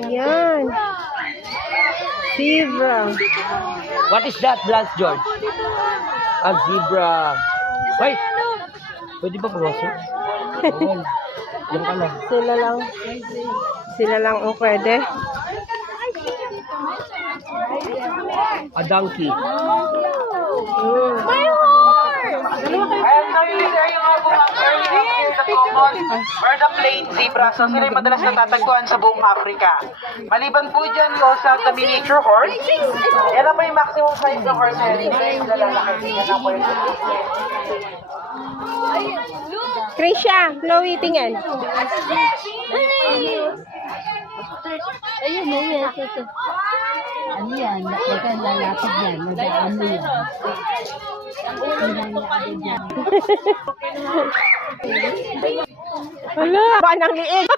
Ayan. Zebra. What is that, Lance George? A zebra. Wait! Pwede ba pumasok? Oo. Yan ka lang. Sila lang. Sila lang ang pwede. A donkey. And nalilita yung mga buwang early sa common or the plain zebra. So sila yung madalas natatagpuan sa buong Africa. Maliban po dyan, you also have the miniature horse. Yan na po yung maximum size ng horse na yung lalaki. Yan na po yung Krisha, Chloe, tingin. Ayun, ayun. Ito. Ano yan? Teka, lalapit yan. Ano yan? Hala, ba nang liig?